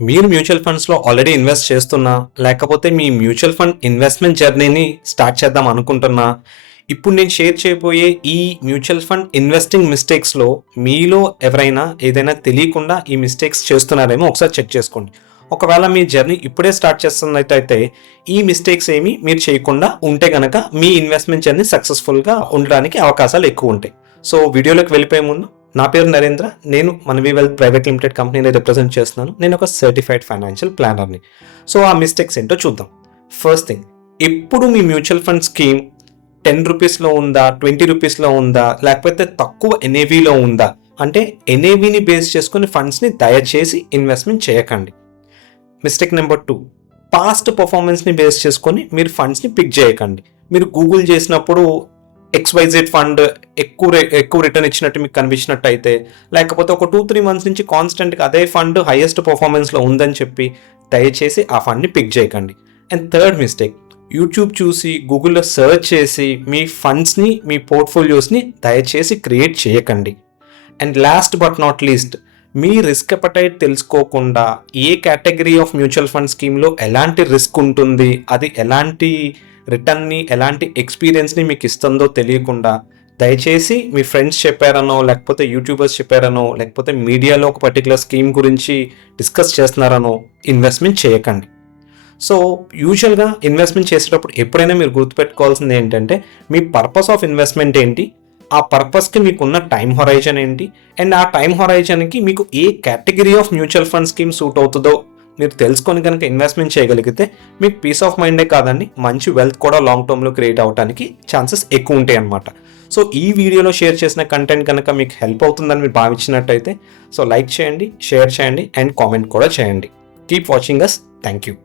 మీరు మ్యూచువల్ ఫండ్స్లో already invest చేస్తున్నా, లేకపోతే మీ మ్యూచువల్ ఫండ్ ఇన్వెస్ట్మెంట్ జర్నీని స్టార్ట్ చేద్దాం అనుకుంటున్నా, ఇప్పుడు నేను షేర్ చేయబోయే ఈ మ్యూచువల్ ఫండ్ ఇన్వెస్టింగ్ మిస్టేక్స్లో మీలో ఎవరైనా ఏదైనా తెలియకుండా ఈ మిస్టేక్స్ చేస్తున్నారేమో ఒకసారి చెక్ చేసుకోండి. ఒకవేళ మీ జర్నీ ఇప్పుడే స్టార్ట్ చేస్తున్నట్టయితే ఈ మిస్టేక్స్ ఏమి మీరు చేయకుండా ఉంటే గనక మీ ఇన్వెస్ట్మెంట్ జర్నీ సక్సెస్ఫుల్గా ఉండడానికి అవకాశాలు ఎక్కువ ఉంటాయి. సో వీడియోలోకి వెళ్ళిపోయే ముందు, నా పేరు నరేంద్ర, నేను మనవి వెల్త్ ప్రైవేట్ లిమిటెడ్ కంపెనీని రిప్రజెంట్ చేస్తున్నాను. నేను ఒక సర్టిఫైడ్ ఫైనాన్షియల్ ప్లానర్ని. సో ఆ మిస్టేక్స్ ఏంటో చూద్దాం. ఫస్ట్ థింగ్, ఎప్పుడు మీ మ్యూచువల్ ఫండ్ స్కీమ్ 10 రూపీస్లో ఉందా, 20 రూపీస్లో ఉందా, లేకపోతే తక్కువ ఎన్ఏవీలో ఉందా అంటే ఎన్ఏవీని బేస్ చేసుకుని ఫండ్స్ని దయచేసి ఇన్వెస్ట్మెంట్ చేయకండి. మిస్టేక్ నెంబర్ 2, పాస్ట్ పర్ఫార్మెన్స్ని బేస్ చేసుకొని మీరు ఫండ్స్ని పిక్ చేయకండి. మీరు గూగుల్ చేసినప్పుడు XYZ ఫండ్ ఎక్కువ రిటర్న్ ఇచ్చినట్టు మీకు కనిపించినట్టయితే, లేకపోతే ఒక 2-3 మంత్స్ నుంచి కాన్స్టెంట్గా అదే ఫండ్ హైయెస్ట్ పర్ఫార్మెన్స్లో ఉందని చెప్పి దయచేసి ఆ ఫండ్ని పిక్ చేయకండి. అండ్ థర్డ్ మిస్టేక్, యూట్యూబ్ చూసి గూగుల్లో సెర్చ్ చేసి మీ ఫండ్స్ని, మీ పోర్ట్ఫోలియోస్ని దయచేసి క్రియేట్ చేయకండి. And last but not least, me risk appetite తెలుసుకోకుండా ఏ కేటగిరీ ఆఫ్ మ్యూచువల్ ఫండ్ స్కీమ్లో ఎలాంటి రిస్క్ ఉంటుంది, అది ఎలాంటి రిటర్న్ని, ఎలాంటి ఎక్స్పీరియన్స్ని మీకు ఇస్తుందో తెలియకుండా దయచేసి మీ ఫ్రెండ్స్ చెప్పారనో, లేకపోతే యూట్యూబర్స్ చెప్పారనో, లేకపోతే మీడియాలో ఒక పర్టికులర్ స్కీమ్ గురించి డిస్కస్ చేస్తున్నారనో ఇన్వెస్ట్మెంట్ చేయకండి. సో యూజువల్గా ఇన్వెస్ట్మెంట్ చేసేటప్పుడు ఎప్పుడైనా మీరు గుర్తుపెట్టుకోవాల్సింది ఏంటంటే, మీ పర్పస్ ఆఫ్ ఇన్వెస్ట్మెంట్ ఏంటి, ఆ పర్పస్కి మీకున్న టైం హొరైజన్ ఏంటి, అండ్ ఆ టైం హొరైజన్కి మీకు ఏ category of mutual fund scheme suit అవుతుందో మీరు తెలుసుకొని కనుక ఇన్వెస్ట్మెంట్ చేయగలిగితే మీకు పీస్ ఆఫ్ మైండే కాదండి, మంచి వెల్త్ కూడా లాంగ్ టర్మ్లో క్రియేట్ అవ్వడానికి ఛాన్సెస్ ఎక్కువ ఉంటాయి అన్నమాట. సో ఈ వీడియోలో షేర్ చేసిన కంటెంట్ కనుక మీకు హెల్ప్ అవుతుందని మీరు భావించినట్టయితే సో లైక్ చేయండి, షేర్ చేయండి అండ్ కామెంట్ కూడా చేయండి. Keep watching us. Thank you.